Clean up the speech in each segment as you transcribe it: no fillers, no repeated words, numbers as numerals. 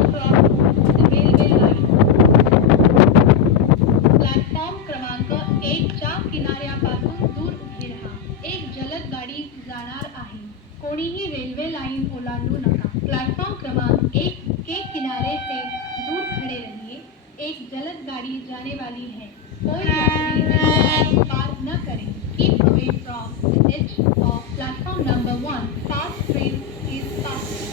Cross the railway line. Platform क्रमांक 1 च्या किनाऱ्यापासून दूर उभे राहा. एक जलद गाडी जाणार आहे. कोणीही रेल्वे लाईन ओलांडू नका. प्लॅटफॉर्म क्रमांक 1 के किनारे से दूर खड़े रहिए. एक जलद गाड़ी जाने वाली है. कोई यात्री रेलवे लाइन पार न करें. Keep away from the edge of platform number 1. Fast train is passing.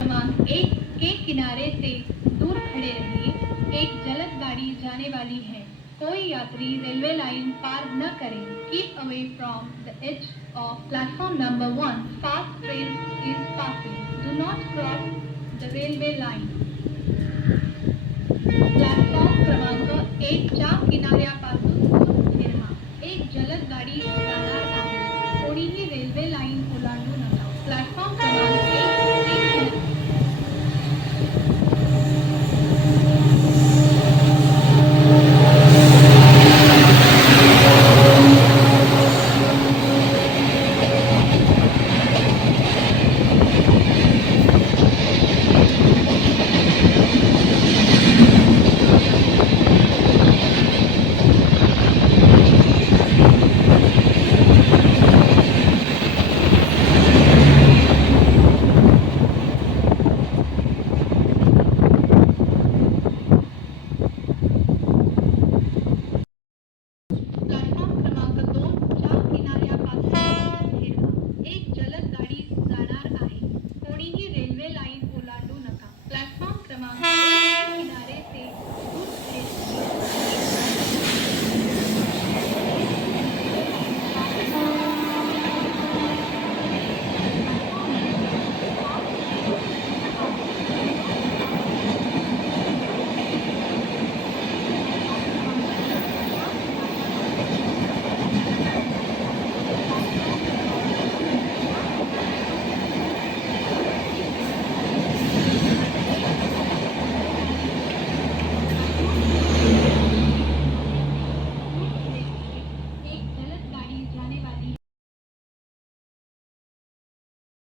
क्रमांक 1 के किनारे से दूर खड़े रहिए. एक जलद गाड़ी जाने वाली है. कोई यात्री रेलवे लाइन पार न करें. Keep away from the edge of platform number 1. Fast train is passing. Do not cross the railway line. Platform क्रमांक 1 च्या किनाऱ्यापासून दूर उभे राहा. एक जलद गाडी